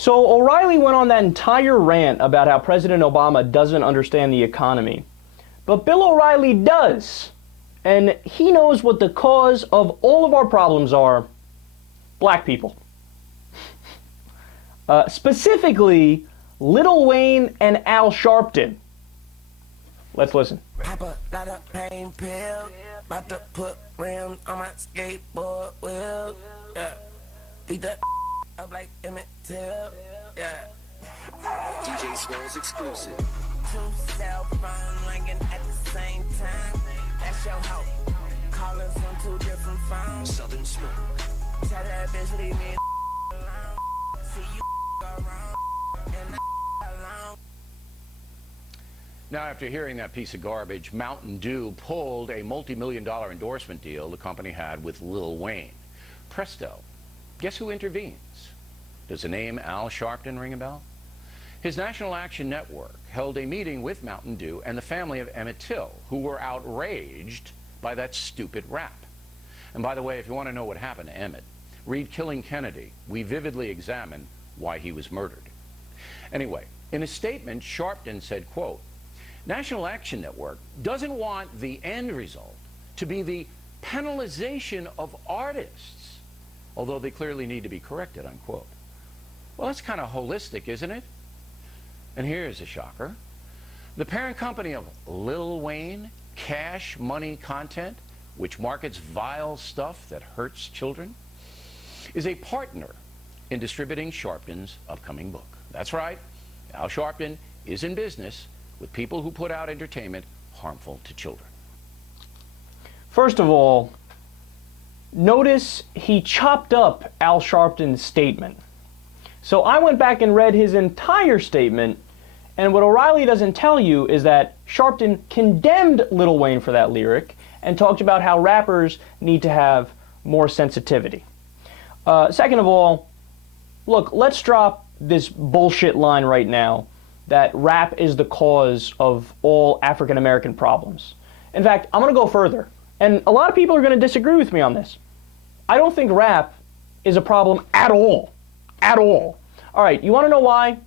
So O'Reilly went on that entire rant about how President Obama doesn't understand the economy. But Bill O'Reilly does. And he knows what the cause of all of our problems are: black people. Specifically, Lil Wayne and Al Sharpton. Let's listen. Pop a lot of pain pill, about to put rims on my skateboard wheel. Yeah, beat that up like Emmett Till. Yeah. DJ Smalls exclusive. Two cell phones ringing at the same time. That's your hoe. Calling from two different phones. Southern Smoke. Tell that bitch leave me alone. See you go wrong and alone. Now, after hearing that piece of garbage, Mountain Dew pulled a multi-million-dollar endorsement deal the company had with Lil Wayne. Presto. Guess who intervenes? Does the name Al Sharpton ring a bell? His National Action Network held a meeting with Mountain Dew and the family of Emmett Till, who were outraged by that stupid rap. And by the way, if you want to know what happened to Emmett, read Killing Kennedy. We vividly examine why he was murdered. Anyway, in a statement, Sharpton said, quote, National Action Network doesn't want the end result to be the penalization of artists, although they clearly need to be corrected, unquote. Well, that's kind of holistic, isn't it? And here's a shocker. The parent company of Lil Wayne, Cash Money Content, which markets vile stuff that hurts children, is a partner in distributing Sharpton's upcoming book. That's right, Al Sharpton is in business with people who put out entertainment harmful to children. First of all, notice he chopped up Al Sharpton's statement. So I went back and read his entire statement, and what O'Reilly doesn't tell you is that Sharpton condemned Lil Wayne for that lyric and talked about how rappers need to have more sensitivity. Second of all, look, let's drop this bullshit line right now that rap is the cause of all African American problems. In fact, I'm going to go further, and a lot of people are going to disagree with me on this. I don't think rap is a problem at all. At all. All right, you want to know why?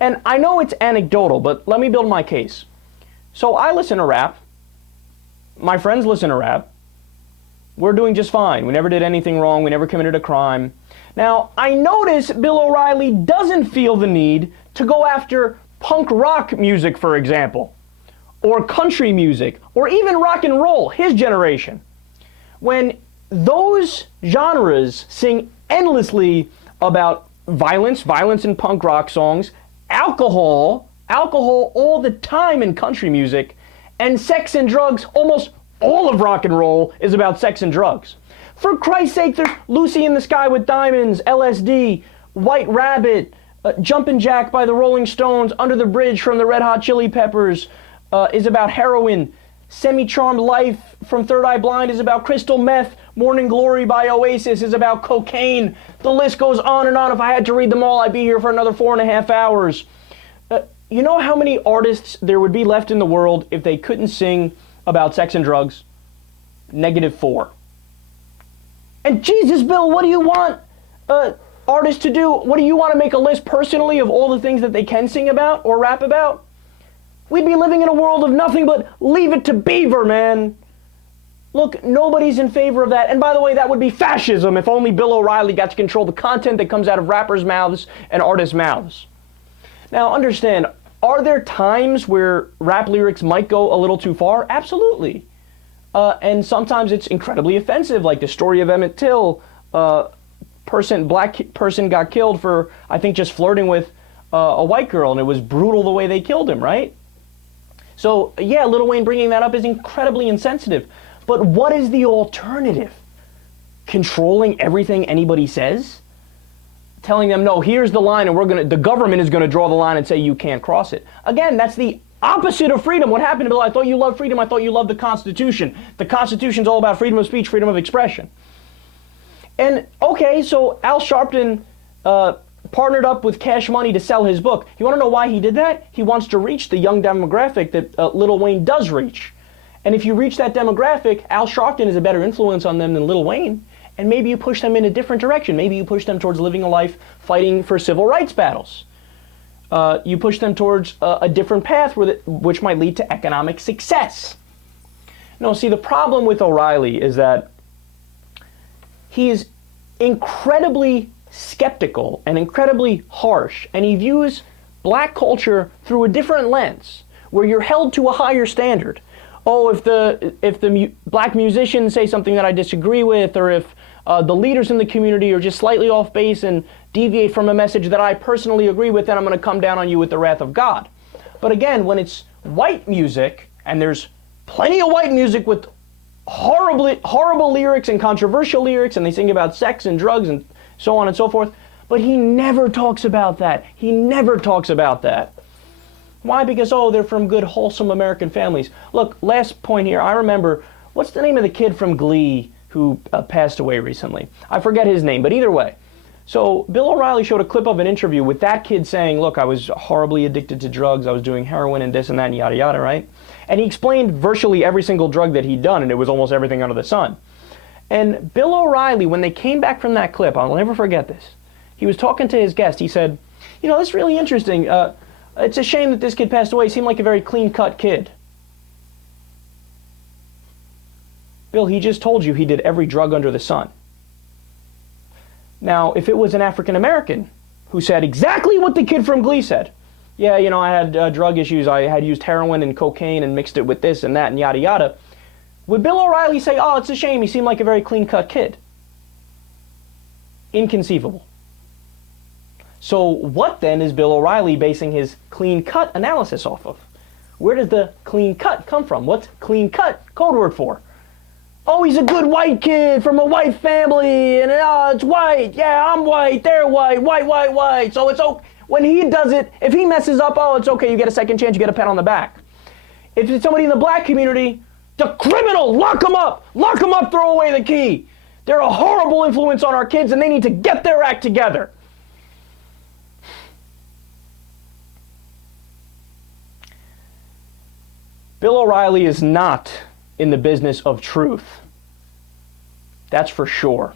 And I know it's anecdotal, but let me build my case. So I listen to rap. My friends listen to rap. We're doing just fine. We never did anything wrong. We never committed a crime. Now, I notice Bill O'Reilly doesn't feel the need to go after punk rock music, for example, or country music, or even rock and roll, his generation. When those genres sing endlessly about violence in punk rock songs, alcohol all the time in country music, and sex and drugs. Almost all of rock and roll is about sex and drugs. For Christ's sake, there's Lucy in the Sky with Diamonds, LSD, White Rabbit, Jumpin' Jack by the Rolling Stones, Under the Bridge from the Red Hot Chili Peppers is about heroin. Semi-Charmed Life from Third Eye Blind is about crystal meth. Morning Glory by Oasis is about cocaine. The list goes on and on. If I had to read them all, I'd be here for another 4.5 hours. You know how many artists there would be left in the world if they couldn't sing about sex and drugs? -4. And Jesus, Bill, what do you want artists to do? What do you want to make a list personally of all the things that they can sing about or rap about? We'd be living in a world of nothing but Leave It to Beaver, man. Look, nobody's in favor of that. And by the way, that would be fascism if only Bill O'Reilly got to control the content that comes out of rappers' mouths and artists' mouths. Now, understand, are there times where rap lyrics might go a little too far? Absolutely. And sometimes it's incredibly offensive, like the story of Emmett Till. Black person got killed for, I think, just flirting with a white girl, and it was brutal the way they killed him, right? So, yeah, Lil Wayne bringing that up is incredibly insensitive. But what is the alternative? Controlling everything anybody says? Telling them, no, here's the line, and the government is going to draw the line and say you can't cross it. Again, that's the opposite of freedom. What happened, Bill? I thought you loved freedom. I thought you loved the Constitution. The Constitution's all about freedom of speech, freedom of expression. And, okay, so Al Sharpton partnered up with Cash Money to sell his book. You want to know why he did that? He wants to reach the young demographic that Lil Wayne does reach. And if you reach that demographic, Al Sharpton is a better influence on them than Lil Wayne. and maybe you push them in a different direction. Maybe you push them towards living a life fighting for civil rights battles. You push them towards a different path which might lead to economic success. No, see, the problem with O'Reilly is that he is incredibly skeptical and incredibly harsh, and he views black culture through a different lens, where you're held to a higher standard. Oh, if the black musicians say something that I disagree with, or if the leaders in the community are just slightly off base and deviate from a message that I personally agree with, then I'm going to come down on you with the wrath of God. But again, when it's white music, and there's plenty of white music with horrible lyrics and controversial lyrics, and they sing about sex and drugs and so on and so forth, but he never talks about that. He never talks about that. Why? Because, oh, they're from good, wholesome American families. Look, last point here. I remember, what's the name of the kid from Glee who passed away recently? I forget his name, but either way. So Bill O'Reilly showed a clip of an interview with that kid saying, look, I was horribly addicted to drugs. I was doing heroin and this and that and yada yada, right? And he explained virtually every single drug that he'd done, and it was almost everything under the sun. And Bill O'Reilly, when they came back from that clip, I'll never forget this. He was talking to his guest. He said, you know, this is really interesting. It's a shame that this kid passed away. He seemed like a very clean-cut kid. Bill, he just told you he did every drug under the sun. Now, if it was an African American who said exactly what the kid from Glee said, yeah, you know, I had drug issues, I had used heroin and cocaine and mixed it with this and that and yada yada, would Bill O'Reilly say, oh, it's a shame, he seemed like a very clean-cut kid? Inconceivable. So what then is Bill O'Reilly basing his clean-cut analysis off of? Where does the clean cut come from? What's clean cut code word for? Oh, he's a good white kid from a white family, and it's white. Yeah, I'm white, they're white, white. So it's okay. When he does it, if he messes up, oh, it's okay, you get a second chance, you get a pat on the back. If it's somebody in the black community, the criminal, lock them up, throw away the key. They're a horrible influence on our kids, and they need to get their act together. Bill O'Reilly is not in the business of truth. That's for sure.